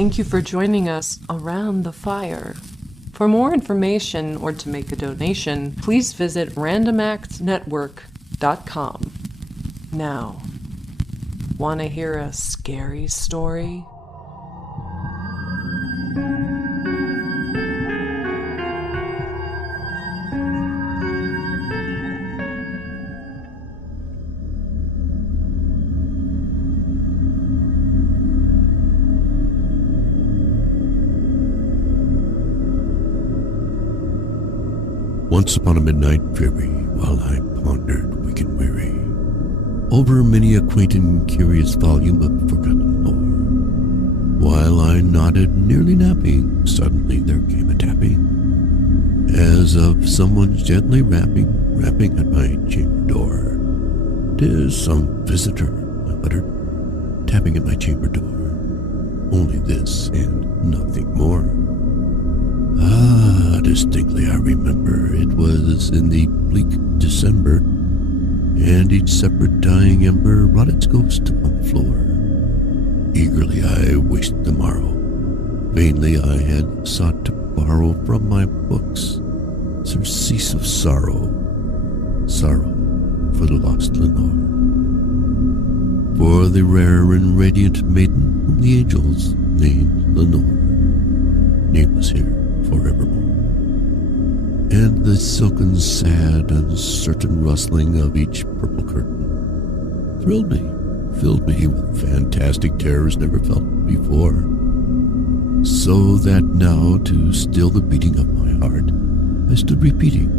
Thank you for joining us around the fire. For more information or to make a donation, please visit randomactsnetwork.com. Now, want to hear a scary story? Once upon a midnight fury, while I pondered weak and weary over many a quaint and curious volume of forgotten lore, while I nodded, nearly napping, suddenly there came a tapping, as of someone gently rapping at my chamber door. "'Tis some visitor," I muttered, tapping at my chamber door. Only this and nothing more. Distinctly I remember it was in the bleak December, and each separate dying ember brought its ghost upon the floor. Eagerly I wished the morrow. Vainly I had sought to borrow from my books surcease of sorrow, sorrow for the lost Lenore, for the rare and radiant maiden whom the angels named Lenore, nameless here forevermore. And the silken, sad, uncertain rustling of each purple curtain filled me with fantastic terrors never felt before, so that now, to still the beating of my heart, I stood repeating,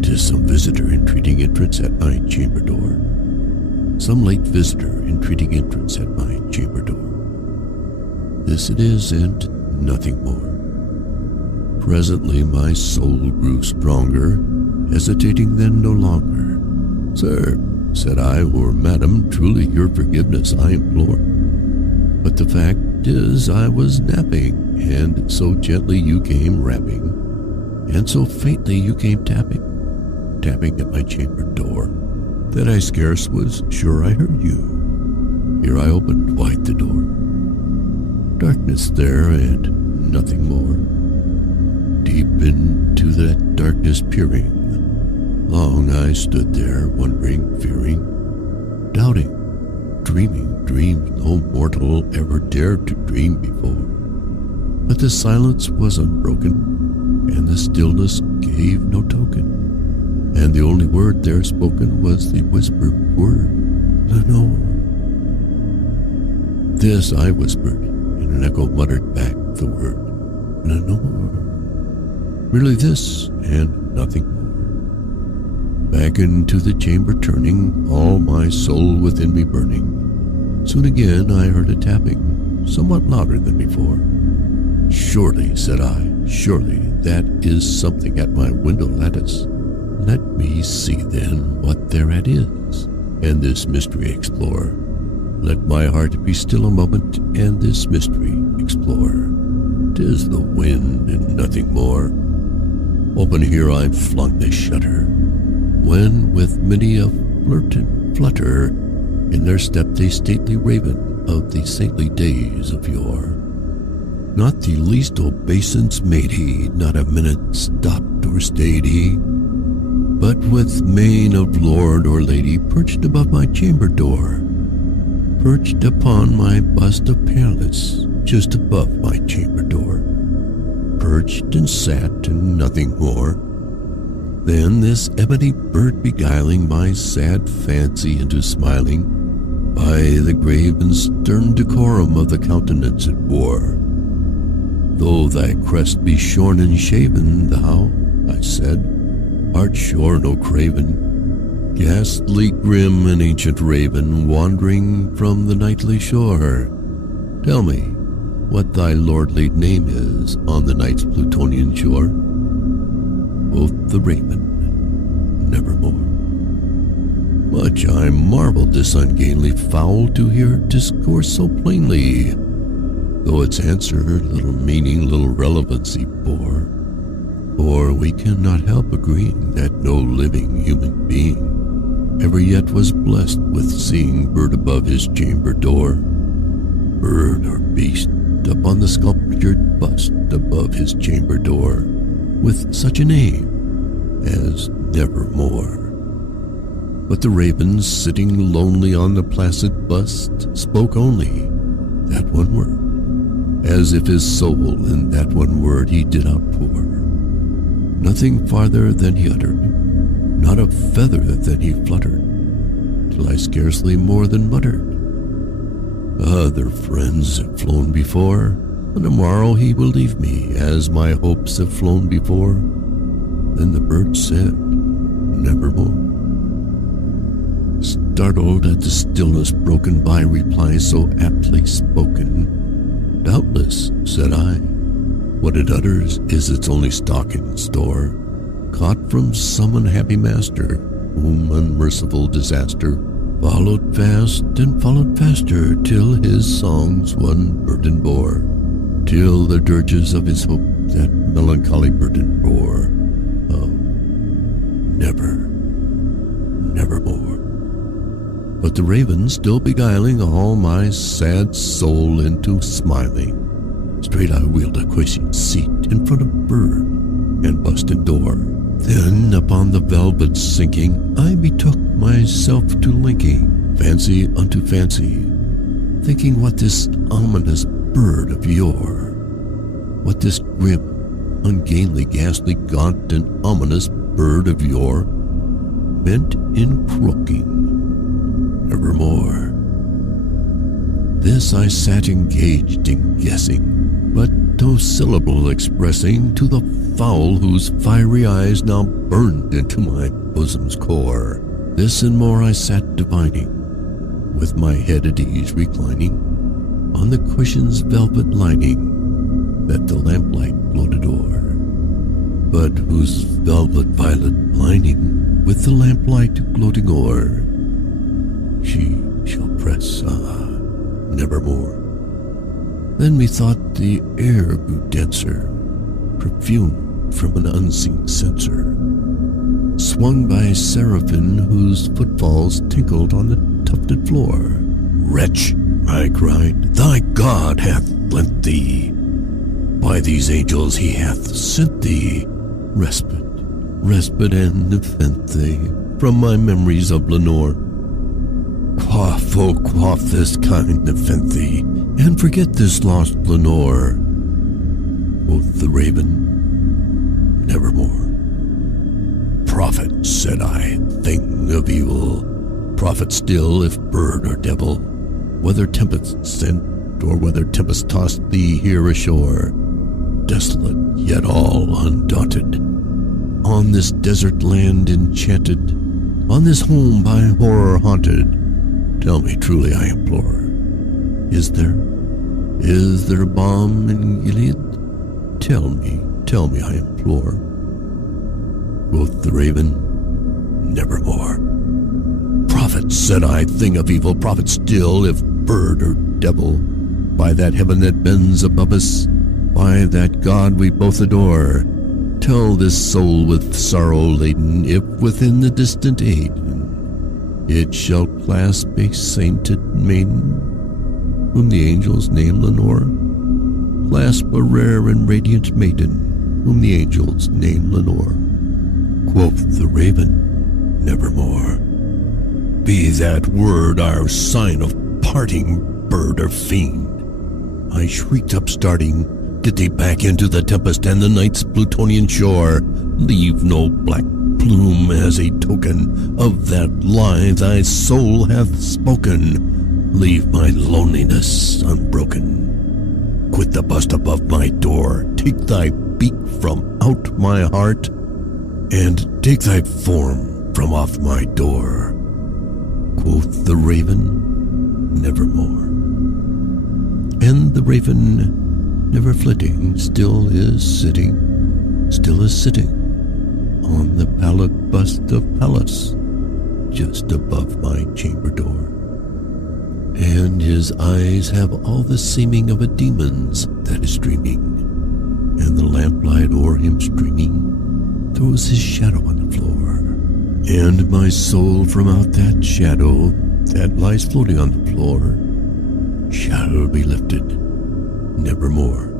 "'Tis some visitor entreating entrance at my chamber door, some late visitor entreating entrance at my chamber door. This it is, and nothing more." Presently my soul grew stronger, hesitating then no longer. "Sir," said I, "or madam, truly your forgiveness I implore. But the fact is I was napping, and so gently you came rapping, and so faintly you came tapping at my chamber door, that I scarce was sure I heard you. Here I opened wide the door. Darkness there, and nothing more. Deep into that darkness peering, long I stood there, wondering, fearing, doubting, dreaming dreams no mortal ever dared to dream before. But the silence was unbroken, and the stillness gave no token, and the only word there spoken was the whispered word, "Lenore." This I whispered, and an echo muttered back the word, "Lenore." Merely this, and nothing more. Back into the chamber turning, all my soul within me burning. Soon again I heard a tapping, somewhat louder than before. "Surely," said I, "surely that is something at my window lattice. Let me see then what thereat is, and this mystery explore. Let my heart be still a moment, and this mystery explore. 'Tis the wind, and nothing more." Open here I flung the shutter, when with many a flirt and flutter, in their step the stately raven of the saintly days of yore. Not the least obeisance made he, not a minute stopped or stayed he, but with mane of lord or lady perched above my chamber door, perched upon my bust of Pallas, just above my chamber door, perched and sat and nothing more. Then this ebony bird beguiling my sad fancy into smiling, by the grave and stern decorum of the countenance it wore. "Though thy crest be shorn and shaven, thou," I said, "art sure no craven, ghastly grim and ancient raven, wandering from the nightly shore. Tell me what thy lordly name is on the night's Plutonian shore." Quoth the raven, "Nevermore." Much I marveled this ungainly fowl to hear discourse so plainly, though its answer little meaning, little relevancy bore. For we cannot help agreeing that no living human being ever yet was blessed with seeing bird above his chamber door. Bird or beast, upon the sculptured bust above his chamber door, with such a name as Nevermore. But the raven, sitting lonely on the placid bust, spoke only that one word, as if his soul in that one word he did outpour. Nothing farther than he uttered, not a feather than he fluttered, till I scarcely more than muttered, "Other friends have flown before, on the morrow he will leave me, as my hopes have flown before." Then the bird said, "Nevermore." Startled at the stillness broken by reply so aptly spoken, "Doubtless," said I, "what it utters is its only stock in store, caught from some unhappy master, whom unmerciful disaster followed fast and followed faster, till his songs one burden bore, till the dirges of his hope that melancholy burden bore, of nevermore." But the raven, still beguiling all my sad soul into smiling, straight I wheeled a cushioned seat in front of bird and bust and door. Then upon the velvet sinking, I betook myself to linking fancy unto fancy, thinking what this ominous bird of yore, what this grim, ungainly, ghastly, gaunt, and ominous bird of yore meant in croaking "Nevermore." This I sat engaged in guessing, but no syllable expressing to the fowl whose fiery eyes now burned into my bosom's core. This and more I sat divining, with my head at ease reclining on the cushion's velvet lining that the lamplight gloated o'er, but whose velvet violet lining with the lamplight gloating o'er she shall press, nevermore. Then methought the air grew denser, perfumed from an unseen censer, swung by seraphim whose footfalls tinkled on the tufted floor. "Wretch," I cried, "thy God hath lent thee, by these angels he hath sent thee, respite and nepenthe from my memories of Lenore. Quaff, oh quaff this kind nepenthe, and forget this lost Lenore." Quoth the raven, "Nevermore." "Prophet," said I, "thing of evil, prophet still, if bird or devil, whether tempest sent or whether tempest tossed thee here ashore, desolate yet all undaunted, on this desert land enchanted, on this home by horror haunted, tell me truly, I implore, is there a balm in Gilead? Tell me, I implore." Quoth the raven, "Nevermore." "Prophet," said I, "thing of evil, prophet still, if bird or devil, by that heaven that bends above us, by that God we both adore, tell this soul with sorrow laden, if within the distant Aden it shall clasp a sainted maiden, whom the angels name Lenore, clasp a rare and radiant maiden, whom the angels name Lenore." Quoth the raven, "Nevermore." "Be that word our sign of parting, bird or fiend?" I shrieked up starting, "Get thee back into the tempest and the night's Plutonian shore. Leave no black plume as a token of that lie thy soul hath spoken. Leave my loneliness unbroken. Quit the bust above my door. Take thy beak from out my heart, and take thy form from off my door." Quoth the raven, "Nevermore." And the raven, never flitting, still is sitting on the pallid bust of Pallas, just above my chamber door. And his eyes have all the seeming of a demon's that is dreaming, and the lamplight o'er him streaming throws his shadow on the floor. And my soul from out that shadow that lies floating on the floor shall be lifted nevermore.